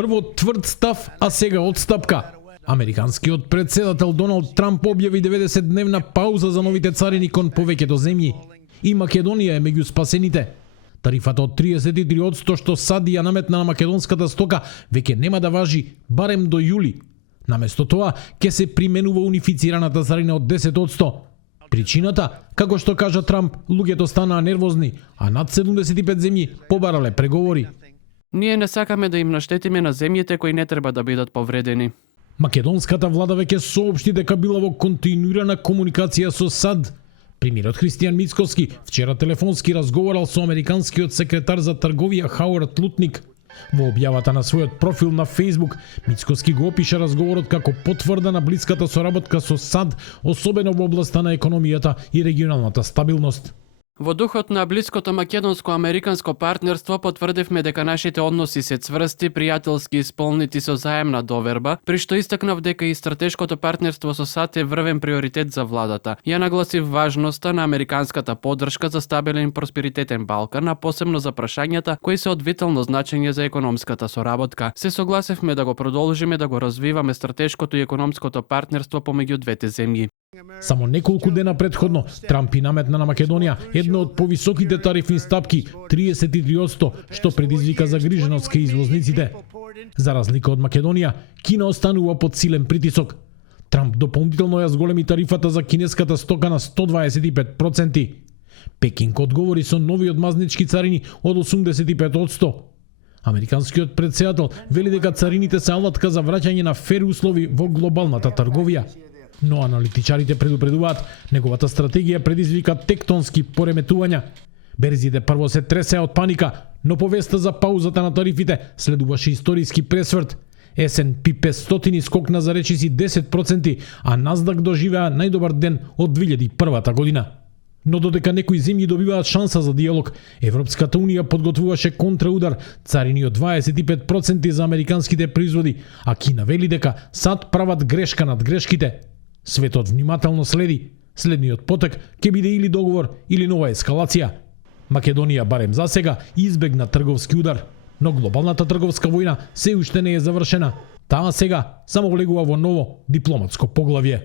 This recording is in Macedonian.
Прво тврд став, а сега отстапка. Американскиот председател Доналд Трамп објави 90-дневна пауза за новите царини кон повеќето земји. И Македонија е меѓу спасените. Тарифата од 33% што САД ја наметна на македонската стока веќе нема да важи барем до јули. Наместо тоа ќе се применува унифицираната царина од 10%. Причината, како што кажа Трамп, луѓето станаа нервозни, а над 75 земји побарале преговори. Ние не сакаме да им наштетиме на земјите кои не треба да бидат повредени. Македонската влада веќе соопшти дека била во континуирана комуникација со САД. Премиерот Христијан Мицкоски вчера телефонски разговарал со американскиот секретар за трговија Хауард Лутник. Во објавата на својот профил на Facebook, Мицкоски го опиша разговорот како потврдена блиската соработка со САД, особено во областа на економијата и регионалната стабилност. Во духот на блиското македонско-американско партнерство потврдивме дека нашите односи се цврсти, пријателски исполнети со заемна доверба, при што истакнав дека и стратешкото партнерство со САД е врвен приоритет за владата. Ја нагласив важноста на американската поддршка за стабилен и просперитетен Балкан, а посебно за прашањата кои се од витално значење за економската соработка. Се согласевме да го продолжиме да го развиваме стратешкото и економското партнерство помеѓу двете земји. Само неколку дена предходно, Трамп и наметна на Македонија една од повисоките тарифни стапки, 33%, што предизвика загриженост кај извозниците. За разлика од Македонија, Кина останува под силен притисок. Трамп дополнително ја зголеми тарифата за кинеската стока на 125%. Пекинг одговори со нови одмазнички царини од 85%. Американскиот председател вели дека царините се алатка за враќање на фер услови во глобалната трговија. Но аналитичарите предупредуваат, неговата стратегија предизвика тектонски пореметувања. Берзите прво се тресеа од паника, но повеста за паузата на тарифите следуваше историски пресврт. S&P 500 скокна за речиси 10%, а Насдак доживеа најдобар ден од 2001 година. Но додека некои земји добиваат шанса за диалог, Европската унија подготвуваше контраудар, царини од 25% за американските производи, а Кина вели дека САД прават грешка над грешките. Светот внимателно следи. Следниот потек ќе биде или договор или нова ескалација. Македонија барем за сега избегна трговски удар, но глобалната трговска војна се уште не е завршена. Таа сега само влегува во ново дипломатско поглавје.